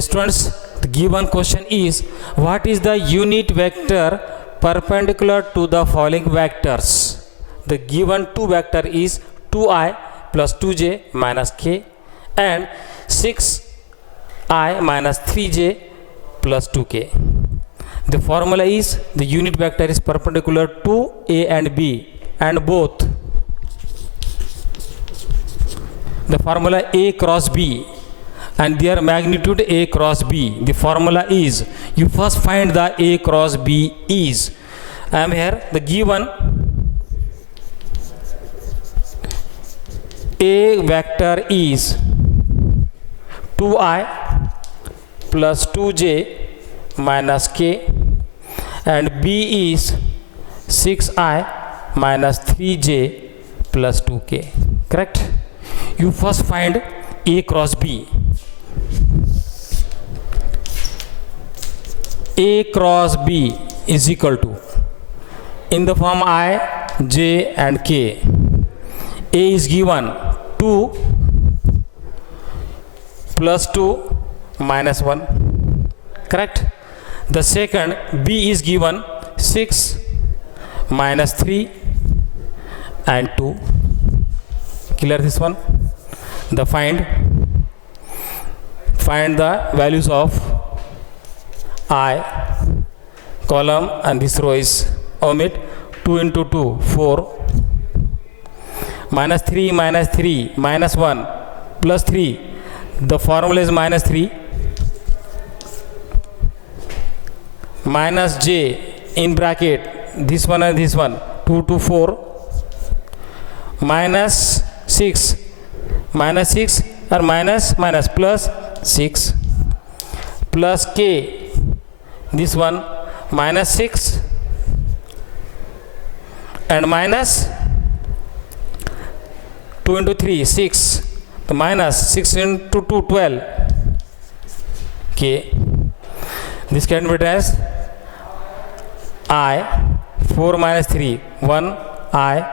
Students, the given question is, what is the unit vector perpendicular to the following vectors? The given two vector is 2i plus 2j minus k and 6i minus 3j plus 2k. The formula is, the unit vector is perpendicular to a and b and both. The formula a cross b and their magnitude a cross b. The formula is, you first find the a cross b is, I am here, the given a vector is 2i plus 2j minus k and b is 6i minus 3j plus 2k. Correct? You first find a cross b. A cross b is equal to, in the form I, j and k. A is given 2 plus 2 minus 1. Correct? The second, b is given 6 minus 3 and 2. Clear this one? The find the values of I column and this row is omit. 2 into 2 4 minus 3 minus 1 plus 3. The formula is minus 3 minus j in bracket this one and this one 2 to 4 minus 6 or minus plus 6 plus k this one minus 6 and minus 2 into 3 6 the minus 6 into 2 12 k. This can be written as I 4 minus 3 1 I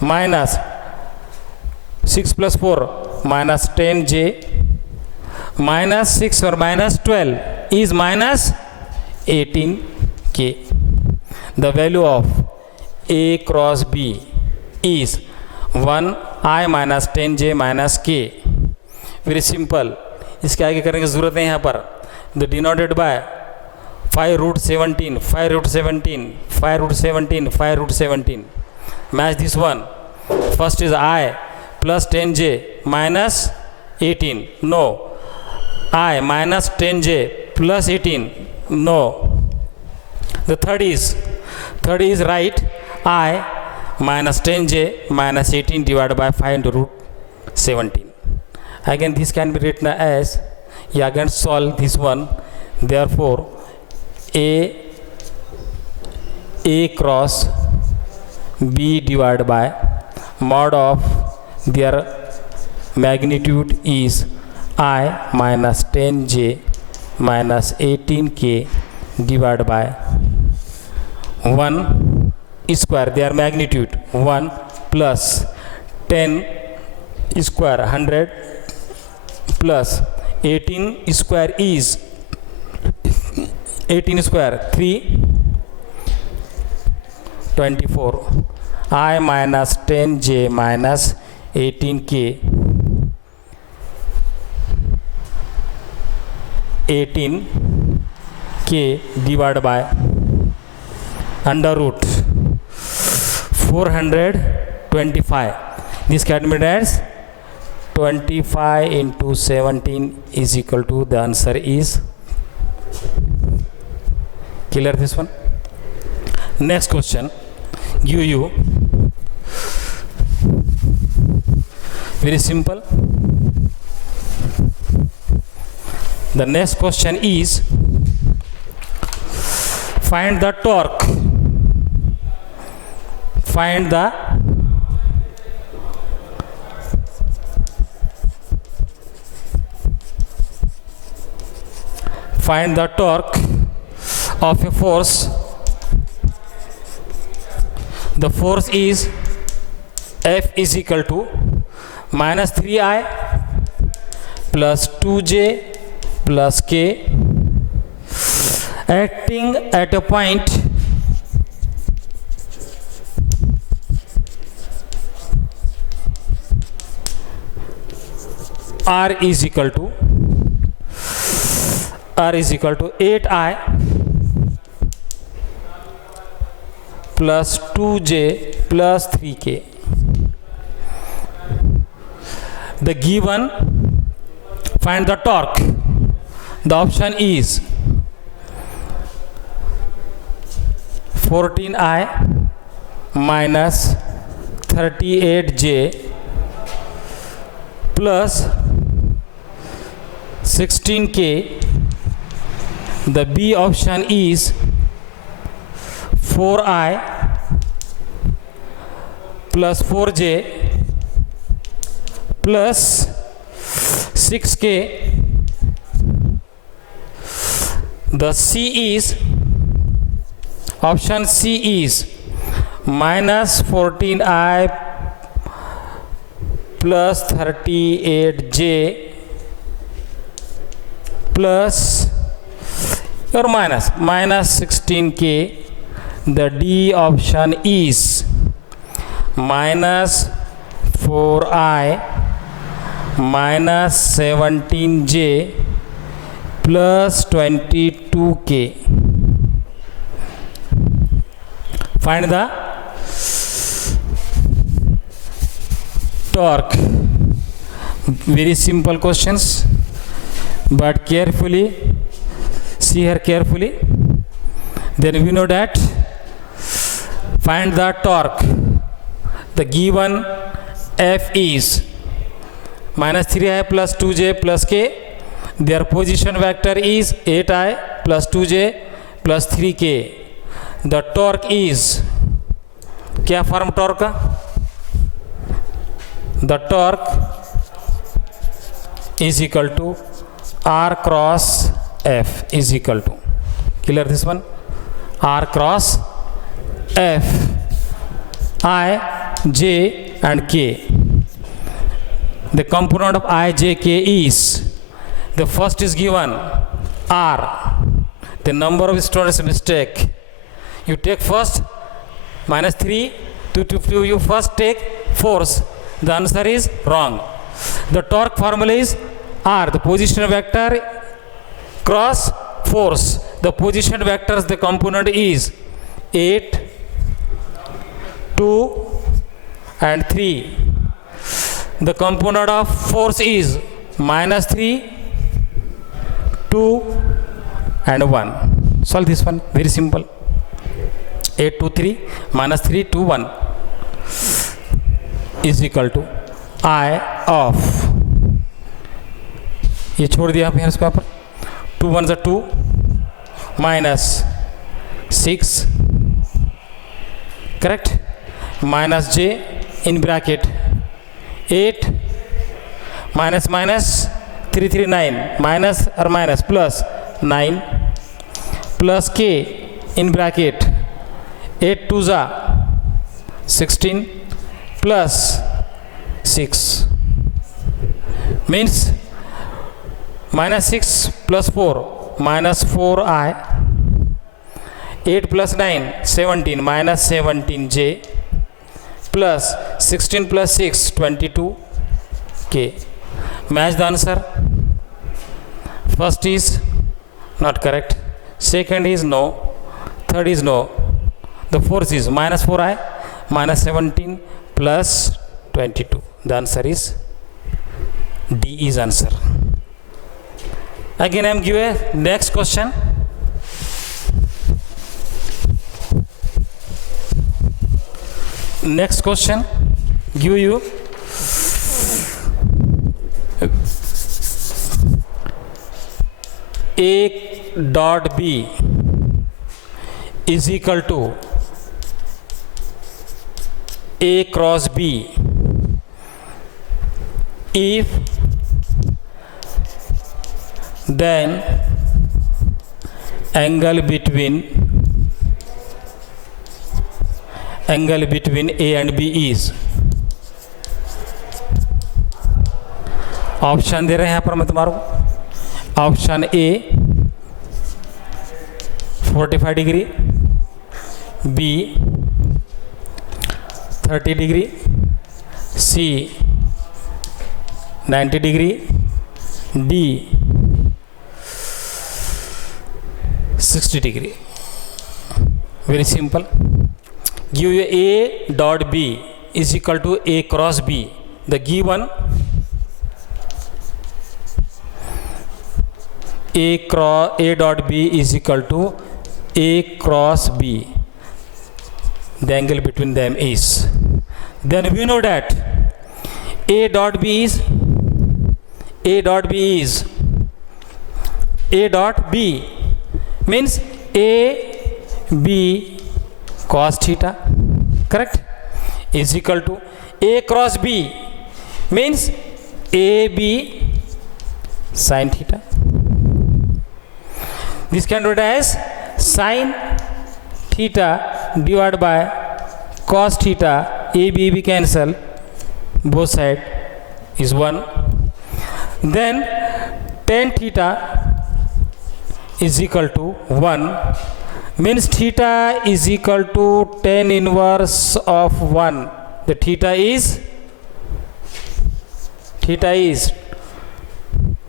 minus 6 plus 4 minus 10j minus 6 or minus 12 is minus 18k. The value of a cross b is 1 I minus 10j minus k. Very simple. इसके आगे करने की ज़रूरत नहीं यहाँ पर. The denoted by 5 root 17 5 root 17 5 root 17 5 root 17. Match this one. First is I plus 10j minus 18. No. I minus 10j plus 18. No. The third is right. I minus 10j minus 18 divided by 5 into root 17. Again this can be written as, you again solve this one. Therefore a cross b divided by mod of their magnitude is I minus 10j minus 18k divided by 1 square, their magnitude 1 plus 10 square 100 plus 18 square is 18 square 3 24. I minus 10j minus 18k 18k divided by under root 425. This can be written as 25 into 17 is equal to, the answer is. Clear this one? Next question, give you very simple. The next question is, find the torque. Find the torque of a force. The force is F is equal to minus 3I plus 2j plus K acting at a point R is equal to 8I plus 2J plus 3K. The given, find the torque. The option is 14I minus 38J plus 16K. The B option is 4I plus 4J plus 6K. The C is, option C is minus 14I plus 38J plus or minus 16K. The D option is minus 4I minus 17J plus 22K. Find the torque. Very simple questions, but carefully see here carefully. Then we know that find the torque. The given F is minus 3I plus 2J plus K. Their position vector is 8I plus 2J plus 3K. The torque is, क्या form torque का? The torque is equal to R cross F is equal to, clear this one, R cross F, I, J and K. The component of I, J, K is, the first is given R, the number of students mistake. You take first minus 3 to you first take force. The answer is wrong. The torque formula is R, the position vector cross force. The position vectors, the component is 8, 2 and 3. The component of force is minus 3, 2 and 1. Solve this one, very simple. 8, 2, 3 minus 3, 2, 1 is equal to I of, ये छोड़ दिया आपने इसको पर 2 1 2 minus 6, correct, minus J in bracket 8 minus 3 3 9 minus or minus plus 9 plus K in bracket 8 2 za 16 plus 6 means minus 6 plus 4 minus 4I, 8 plus 9 17 minus 17J plus 16 plus 6 22K. Match the answer. First is not correct, second is no, third is no. The fourth is minus 4I minus 17 plus 22. The answer is D is answer. Again I am given next question. Next question give you A dot B is equal to A cross B if then angle between A and B is, option दे रहे हैं यहाँ पर मैं तुम्हारे को, option A 45 degree, B 30 degree, C 90 degree, D 60 degree. Very simple. Give you A dot B is equal to A cross B. The given A dot B is equal to A cross B. The angle between them is. Then we know that A dot B is A dot B means A B cos theta, correct, is equal to A cross B means AB sin theta. This can be written as sin theta divided by cos theta. AB cancel, both side is 1. Then tan theta is equal to 1 means theta is equal to tan inverse of 1. The theta is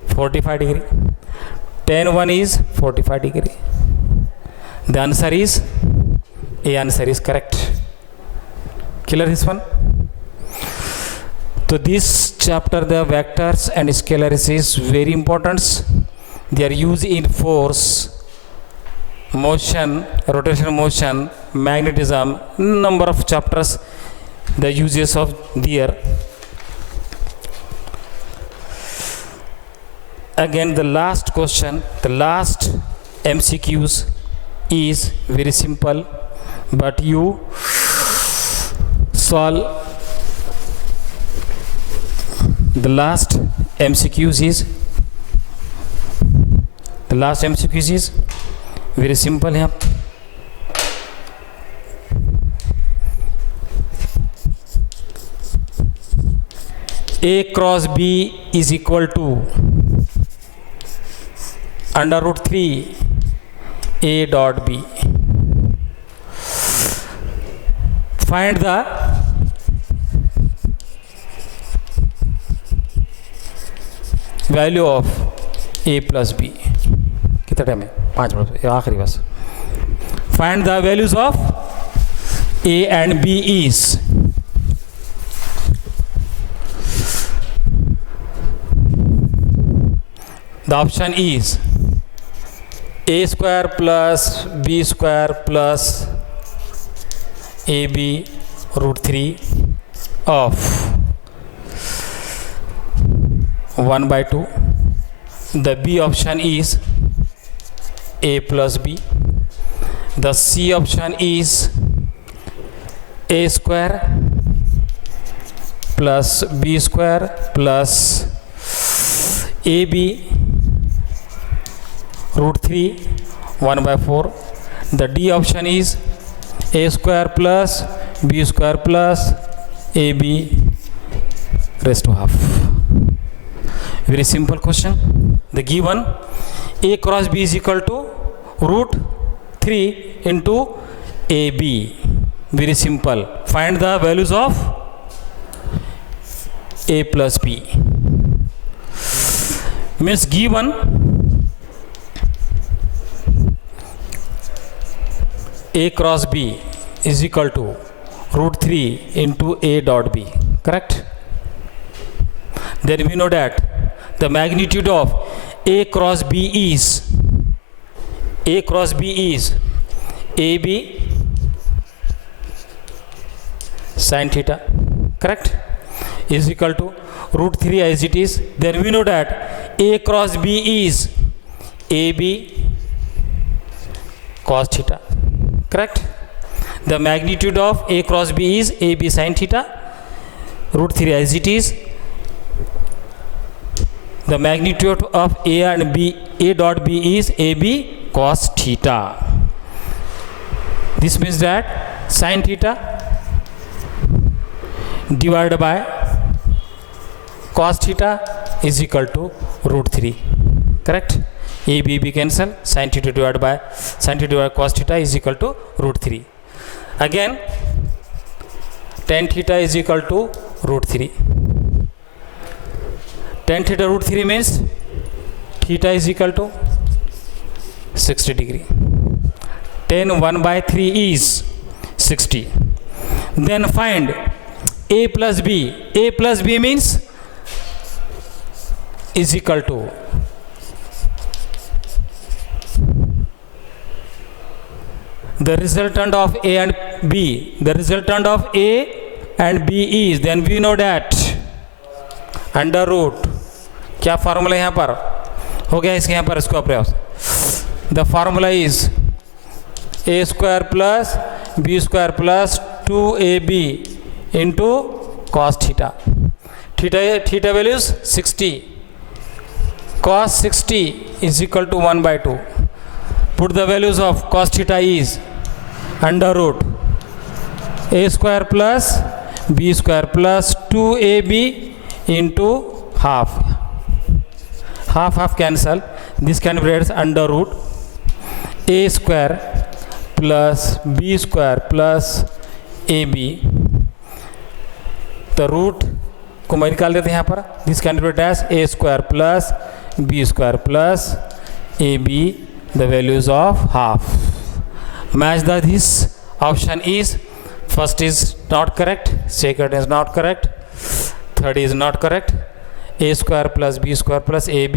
45 degree. Tan 1 is 45 degree. The answer is A. Answer is correct. Clear this one? So this chapter, the vectors and scalars, is very important. They are used in force, motion, rotational motion, magnetism, number of chapters, the uses of there. Again, the last question, the last MCQs is very simple, but you solve the last MCQs is very simple here. A cross B is equal to under root 3 A dot B. Find the value of A plus B. कितना time है? 5 minute, आखिरी बस. Find the values of A and B is. The option is A square plus B square plus AB root 3 of 1 by 2. The B option is A plus B. The C option is A square plus B square plus AB root 3 1 by 4. The D option is A square plus B square plus AB raised to half. Very simple question. The given A cross B is equal to root 3 into AB. Very simple. Find the values of A plus B. Means given A cross B is equal to root 3 into A dot B. Correct? Then we know that the magnitude of A cross B is AB sin theta. Correct? Is equal to root 3 as it is. Then we know that A cross B is AB cos theta. Correct? The magnitude of A cross B is AB sin theta. Root 3 as it is. The magnitude of A and B, A dot B is AB cos theta. This means that sin theta divided by cos theta is equal to root 3. correct? A B cancel, sin theta divided by cos theta is equal to root 3. Again tan theta is equal to root 3. Tan theta root 3 means theta is equal to 60 degree. Tan 1 by 3 is 60. Then find A plus B. A plus B means is equal to the resultant of A and B. The resultant of A and B is, then we know that under root, क्या formula यहाँ पर हो गया इसके यहाँ पर, इसको प्रयास, the formula is a square plus b square plus 2ab into cos theta. Theta values 60, cos 60 is equal to 1 by 2. Put the values of cos theta is under root a square plus b square plus 2ab into half. Half cancel. This can be written under root a square plus b square plus ab. The root को मैं निकाल देते हैं यहाँ पर. This can be written as a square plus b square plus ab, the values of half. Match the this option is, first is not correct, second is not correct, third is not correct. A square plus b square plus ab,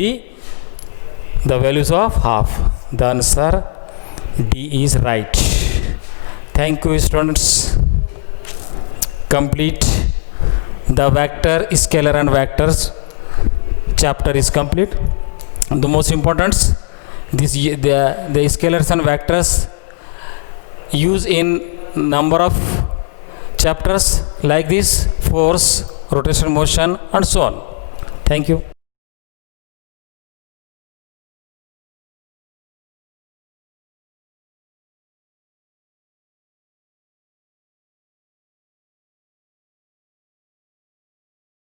the values of half. The answer D is right. Thank you students. Complete the vector, scalar and vectors chapter is complete. The most important, this the scalars and vectors use in number of chapters like this: force, rotation, motion, and so on. Thank you.